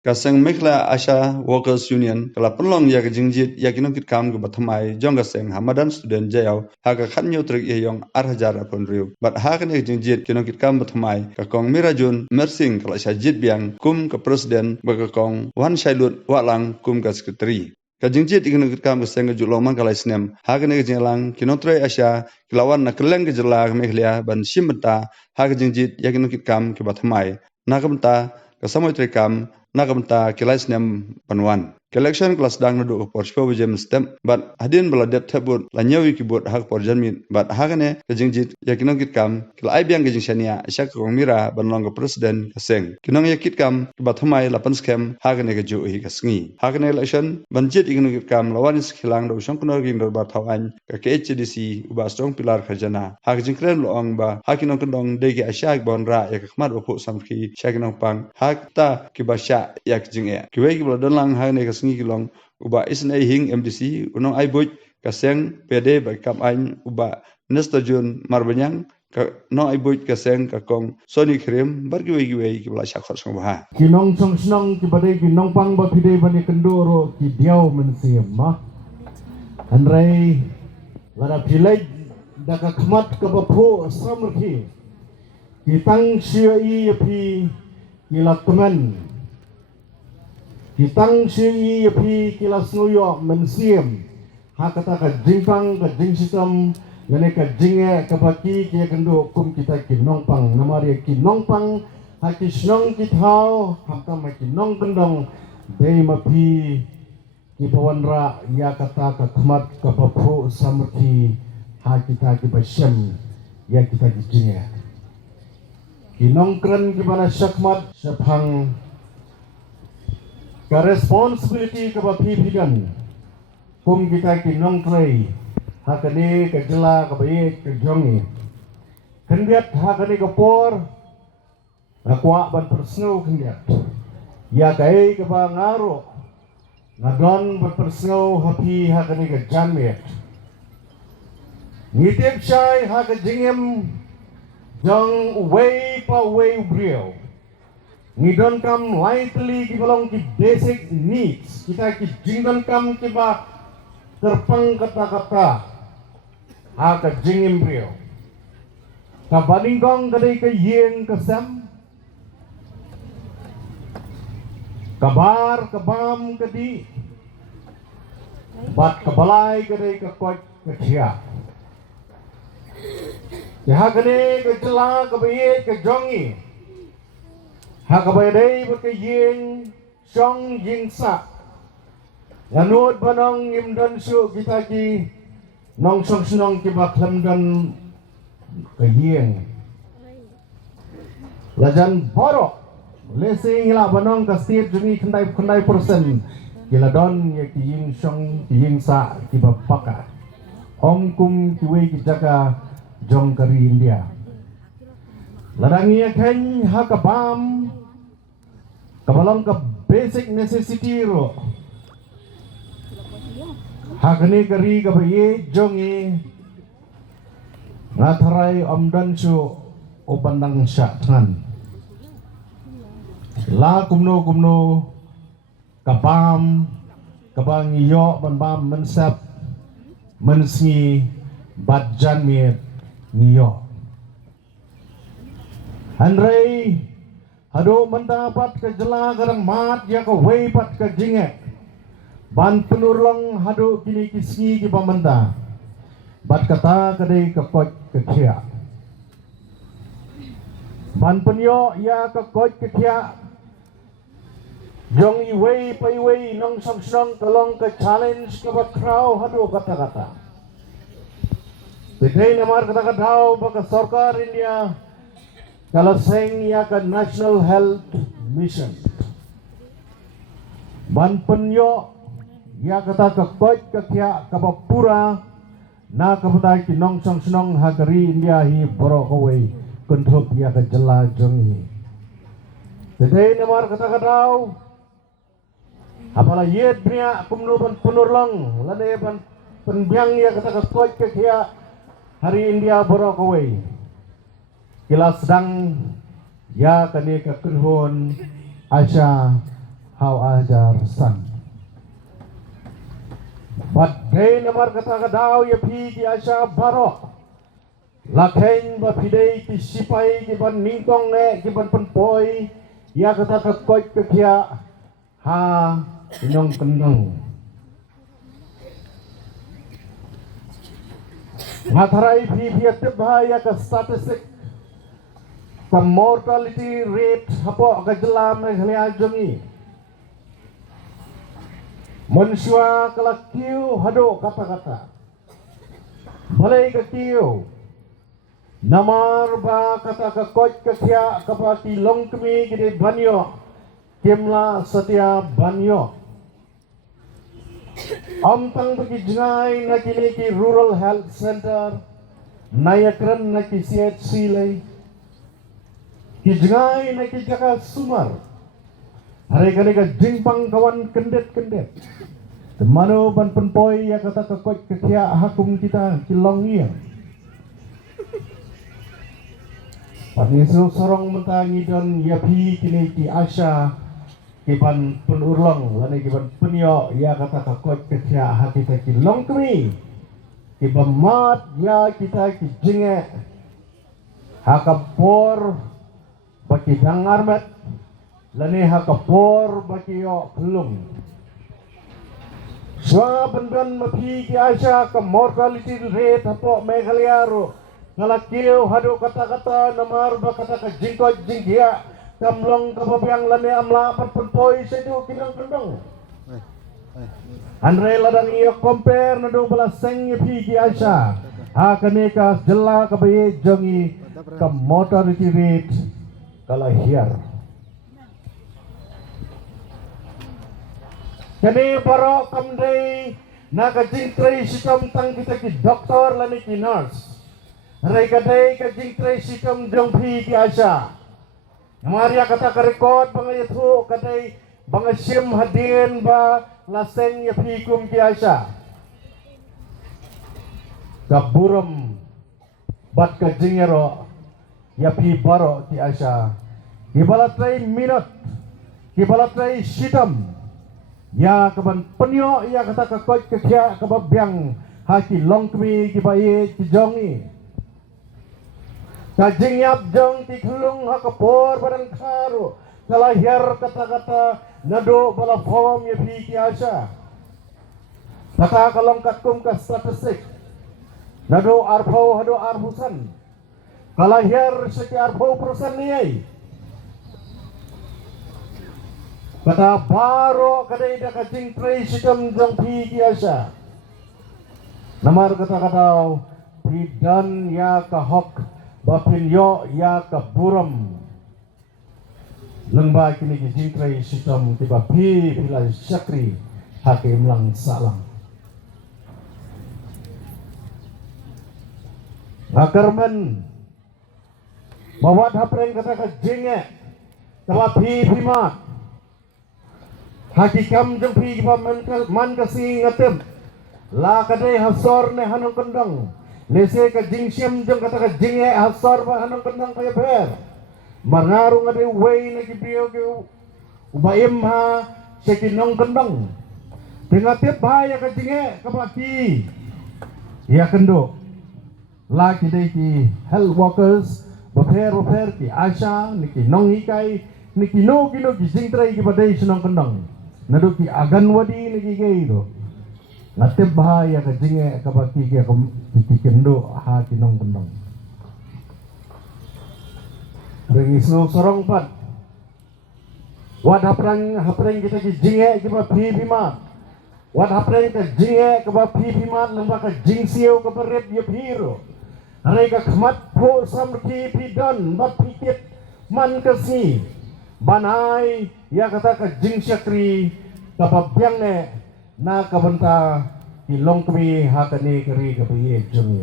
Kaseng Mekla Asha Workers Union kala penlong ya ke jingjit ya kinong kit kam ke batamai jong kaseng Hamadan student jayaw ha ka khanyo trik ye yong arhajar apon riu bat ha kan ye jingjit kinong kit kam batamai ka kong mirajun mersing kala sha jit biang kum ke presiden ba ka kong wan shailut walang kum ka sekretari ka jingjit kinong kit kam kaseng julong man kala snem ha kan ye jinglang kinong tre Asha kilawan na keleng ke jela Meklia ban shimta ha ka jingjit ya kinong kit kam ke batamai na kamta ka samoy tre kam nakamta kilais nem panwan collection class dang na do por shpo jem stem but hadin bala dep tabut la nyawi ki bot hak por janmin but hagane ke jingjit yakinong kit kam kila ai biang ke jingshania shak kong mira ban long president kaseng kinong yakit kam ba thamai la pan scam hagane ke ju hi kasngi hagane election ban jit ikinong kit kam lawan skhilang do shong kunor ging do ba thawan ka ke HDC uba strong pilar khajana hag jingkren lo ong ba hakinong kendong de ke ashak bon ra yak khmat bo phu samkhi shakinong pang hak ta ki ba sha yak jinge ki we ki bla don lang ha ne ka sngi ki long uba isn ai hing MDC unong ai buj ka seng PD ba kam ain uba nesta jun marbanyang ka no ai buj ka seng ka kong soni khrem bar ki we ki bla sha khot song ba Kinong song snong ki badai kinong pang ba pidai bani kendoro ki diaw mensiam ma anrai lara pilai daka khmat ka ba pho samrki ki tang siai yapi ki lakman ki tang siai yapi ki lasnoyo mensiam ha kata ka jingpang ka jingsitam ngane ka jinge ka baki ki kendo kum kita kinong pang namari kinong pang haki snong ki thau hamka ma ki nong kendong dei mapi ki pawanra ya kata ka khmat ka baphu samrthi ha kita ki basyam ya kita ki jinge ki nong kren ki bana shakmat saphang ka responsibility ka bapi phigan kum kita ki nong krei ha kane ka jela ka baye ka jongi kendiat ha kane ka por Nakwa ban persno kendiat ya kai ke ba ngaro ngadon ban persno hapi ha kani ke janmet ngitip chai ha ke jingem jong way pa way brio ngidon kam lightly ki balong ki basic needs kita ki jingdon kam ki ba terpang kata-kata ha ke jingem brio ka baningkong kadai ke yeng kesam kabar kabam kedi bat kabalai kedi kakot kechia ya kene kecela kabaye kejongi ha kabayai bake yin song yin sa lanut banong imdan su kita ki nong song snong ki baklam dan kayeng lajan borok lesing la banong ka state juni khandai persen kila don ye ki yin song ki yin sa ki bapaka ong kum ki we ki jaga jong kari India ladang ye ken ha ka bam ka balong ka basic necessity ro ha kani kari ka baye jongi ngatharai amdan su obandang sya than la kumno kabam kabang iyo ban mensap mensi badjan miet niyo Andrei hado mendapat kejela garang mat ya ka wei pat ka jinge ban penurlong hado kini kisngi ki pamenta bat kata kadai ka koj ka khia ban penyo ya ka koj ka khia Jong iway pa iway nong song kalong ka challenge ka ba kraw hado kata-kata. Tikay namar kata-kata baka sarkar India kalau seng ya ka National Health Mission. Ban penyo ya kata ka koit ka kya ka ba pura na kapatay ki nong song hagari India hi boro kaway kontrop ya ka jela jong hi. Tikay namar kata-kata apala yet bria kumno ban punurlang lade ban penbiang ya kata koi ke kia hari India borok away kila sedang ya kani ke kunhun Asha Arhajar San. But gay namar kata kadau ya pi ki Asha Barok. Lakhen ba pidei ki sipai ki ban ningkong ne ki ban penpoi ya kata ka koi ke kia ha inong kendang. Matharai pi pi atip ya ka statistik ka mortality rate hapo ka jelam ne khlia jongi. Manusia kalau kiu hado kata-kata. Balai ke kiu. Namar ba kata ke koi ke kia kapati long kemi gede banyo. Kemla setia banyo. Amtang bagi jengai na kini ki rural health center. Nayakran na ki CHC lay. Ki jengai na ki jaka sumar. Hari kali ka jingpang kawan kendet-kendet. Temano ban penpoi ya kata kekoi kekia hakum kita kilong iya. Panisu sorong mentangi don yapi kini ki Asha kiban penurlong lani kiban penyo ya kata kekoi kekia hati kita kilong kemi. Kiban mat ya kita ki jinge hakapor baki dangarmet lani hakapor baki yo kelung. Swa bendan mapi ki Asha ke mortality rate hapo Meghalaya ro ngalakio hado kata-kata namar ba kata ka jingko jinggia kamlong kapabiang lani amla perpoi sedu kinang kendong. Andre ladang iyo compare nado bala seng pi ki Asha akane ka jela ka baye jongi ke mortality rate kalahir. Kani baro kamdei naga jingtray sikam tang kita ki doktor lani ki nurse. Rai kadai ka jingtray sikam jongpi ki Asha. Namaria kata ka record bangayathu kadai bangasim hadin ba laseng ya pikum ki Asha. Kaburam bat ka jingero ya pi baro ki Asha. Kibalatray minut kibalatray sitam. Ya kaban penyo ya kata ka koi ke kia kababyang haki longkmi ki baye ki jongi. Ka jingyap jong ti khulung hakapor barang kharu kalahir kata-kata nado bala form ya pi ki Asha. Kata kalong katkum ka statistik. Nado arpau hado arhusan. Kalahir seki arpau persen niyai. Kata baro kadai dah kacing tray sikam jong pi ki Asha. Namar kata-kata pidan ya kahok bapin yo ya kaburam. Lengba kini kacing tray sikam tiba pi bila syakri hakim lang salang. Ngakarman bawat hapreng kata kacingnya tiba pi pimat. Hakikam jempi kipa man kasi ngatem la kadai hasor ne hanong kendang lese ka jingsiam jeng kata ka jinge hasor ba hanong kendang kaya ber mangaru ngade wei ne kibio ke ubaim ha sekinong kendang dengan tip bahaya ka jinge kapaki ya kendo la kidai ki health workers baper ki Asha niki nong hikai niki no kino ki jingtrai ki badai senong kendang nado ki agan wadi lagi gay do natib bahaya ka jinge ka baki ka kendo ha kinong kendong rengisno sorong pat wad haprang kita ki jinge ki ba pi bima wad haprang ka jinge ka ba pi bima lamba ka jingsio ka berep ye piro are ka khmat pho sam ki pidon ba pikit man kasi banai ya kata ka jing syakri kapabyang ne na kabanta ilong kami hakani kari kapiye jung